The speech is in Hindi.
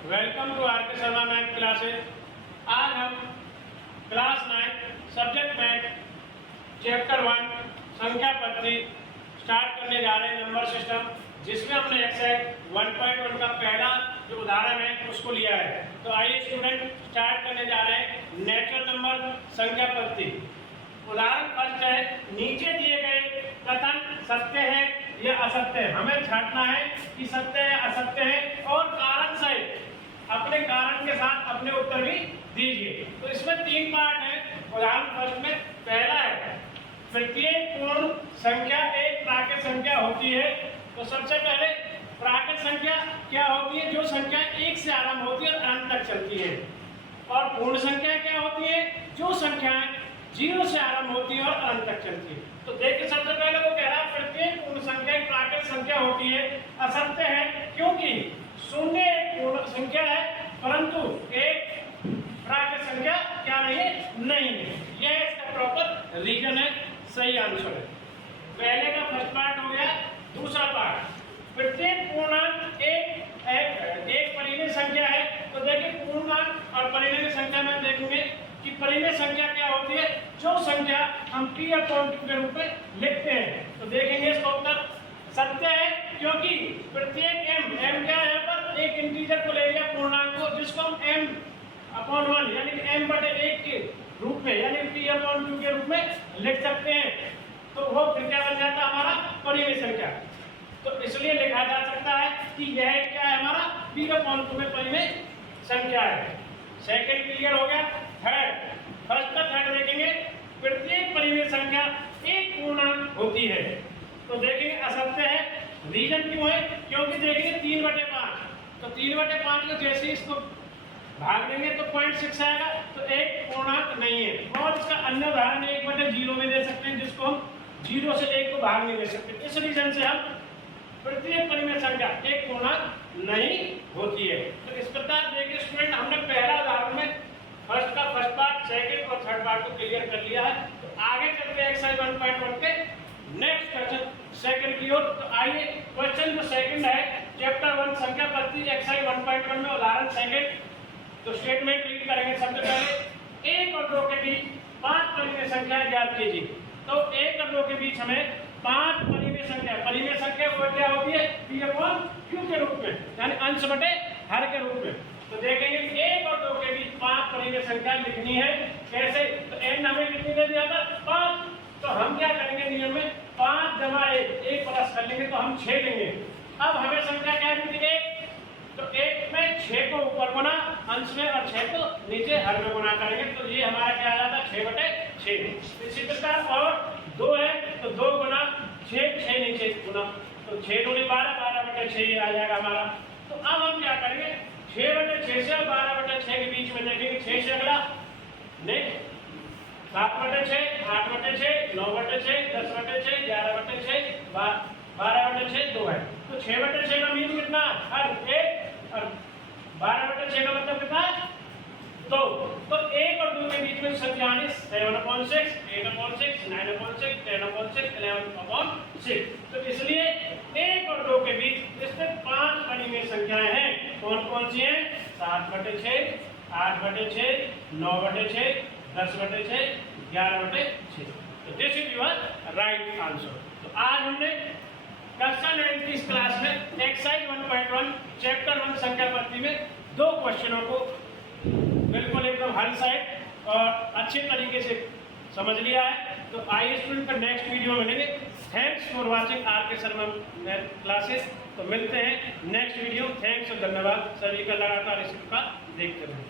वेलकम टू आर के शर्मा मैथ क्लासेस। आज हम क्लास 9 सब्जेक्ट मैथ चैप्टर 1 संख्या पद्धति स्टार्ट करने जा रहे हैं, नंबर सिस्टम, जिसमें हमने एक्सरसाइज 1.1 का पहला जो उदाहरण है उसको लिया है। तो आइए स्टूडेंट स्टार्ट करने जा रहे हैं नेचुरल नंबर संख्या पद्धति। उदाहरण फर्स्ट है, नीचे दिए गए कथन सत्य है या असत्य है। हमें छांटना है कि सत्य है असत्य है और कारण सहित अपने कारण के साथ अपने उत्तर भी दीजिए। तो इसमें 3 पार्ट हैं। उदाहरण फर्स्ट में पहला है, प्रत्येक पूर्ण संख्या एक प्राकृत संख्या होती है। तो सबसे पहले प्राकृत संख्या क्या होती है? जो संख्या 1 से आरंभ होती है और अंत तक चलती है। और पूर्ण संख्या क्या होती है? जो संख्याएं 0 से आरंभ होती है और अंत तक चलती है। तो देखिए, सबसे पहले वो कह रहा है प्रत्येक पूर्ण संख्या एक प्राकृत संख्या होती है। असत्य है, क्योंकि 0 एक पूर्ण संख्या है परंतु एक प्राकृत संख्या क्या नहीं है? नहीं है। यह इसका प्रॉपर रीजन है, सही आंसर है। पहले का फर्स्ट पार्ट हो गया। दूसरा पार्ट, प्रत्येक पूर्णांक एक परिमेय संख्या है। तो देखिए, पूर्णांक और परिमेय संख्या में देखेंगे कि परिमेय संख्या क्या होती है? जो संख्या हम p/2 के रूप में लिखते हैं। तो देखेंगे इसका उत्तर सत्य है, क्योंकि प्रत्येक m क्या है? यहाँ पर एक इंटीजर को ले लिया, पूर्णांक को, जिसको हम m/1 यानी m/1 के रूप में यानी p/2 के रूप में लिख सकते हैं। तो वो फिर क्या बन जाता है? हमारा परिमेय संख्या। तो इसलिए लिखा जा सकता है कि यह क्या है? हमारा p/2 में परिमेय संख्या है। सेकंड क्लियर हो गया। थर्ड, फर्स्ट का थर्ड देखेंगे, प्रत्येक परिमेय संख्या एक पूर्णांक होती है। तो देखेंगे असत्य है। रीजन क्यों है? क्योंकि देखेंगे 3/5। तो 3/5 को जैसे इसको भाग देंगे तो 0.6 आएगा। तो एक पूर्णांक नहीं है। और इसका अन्य उदाहरण 1/0 में दे सकते हैं, जिसको हम 0 से 1 को भाग नहीं दे सकते। इस रीजन से हम प्रत्येक परिमेय संख्या एक पूर्णांक नहीं होती है। तो इस प्रकार देखिए स्टूडेंट, हमने पहला उदाहरण में फर्स्ट का फर्स्ट पार्ट, सेकंड और थर्ड पार्ट को क्लियर कर लिया है। तो आगे चलते हैं एक्सरसाइज 1.1 के नेक्स्ट क्वेश्चन सेकंड की ओर। तो आइए क्वेश्चन जो सेकंड है चैप्टर 1 संख्या पद्धति एक्सरसाइज 1.1 में उदाहरण सेकंड। तो स्टेटमेंट रीड करेंगे। सबसे पहले 1 और 2 के बीच 5 परिमेय संख्या ज्ञात कीजिए। तो 1 और 2 के बीच हमें 5 परिमेय संख्या वो क्या होती है? p/q के रूप में, यानी अंश बटे हर के रूप में। तो देखेंगे 1 और 2 के बीच 5 परिमेय संख्या लिखनी है। कैसे? तो n हमें कितनी दे दिया था? 5। तो हम क्या करेंगे नियम में? 5 + 1 प्लस कर लेंगे तो हम 6 लेंगे। अब हमें संख्या क्या मिली? 1। तो 1 में 6 को ऊपर गुना अंश में और 6 को नीचे हर में गुना करेंगे। तो ये हमारा क्या आ जाता है? 6/6। इसी प्रकार और 2 है तो 2 गुना 6 नीचे गुना, तो 6 दूनी 12, 12/6 ये आ जाएगा हमारा। तो अब हम क्या करेंगे? 6/6 से 12/6 के बीच में देखेंगे 6 से अगला नेक्स्ट 7/6, 8/6, 9/6, 10/6, 11/6, 12/6 2 है। तो 6/6 का मीन कितना? हर एक। और 12/6 का मतलब कितना? 2। तो 1 और 2 के बीच में संख्या 7/6, 8/6, 9/6, 10/6, 11/6। तो इसलिए 1 और 2 के बीच इसमें 5 परिमेय संख्याएं हैं। कौन कौन सी हैं? 7/6, 8/6, 9/6, 10/6, 11/6। तो this is your right answer. तो आज हमने कक्षा 9 की इस क्लास में एक्सरसाइज 1.1 चैप्टर 1 संख्या पद्धति में 2 क्वेश्चनों को बिल्कुल एकदम हर साइड और अच्छे तरीके से समझ लिया है। तो आइए स्टूडेंट का नेक्स्ट वीडियो में मिलेंगे। थैंक्स फॉर वाचिंग आर के शर्मा क्लासेस। तो मिलते हैं नेक्स्ट वीडियो। थैंक्स और धन्यवाद सभी का लगातार इस का देखते रहें।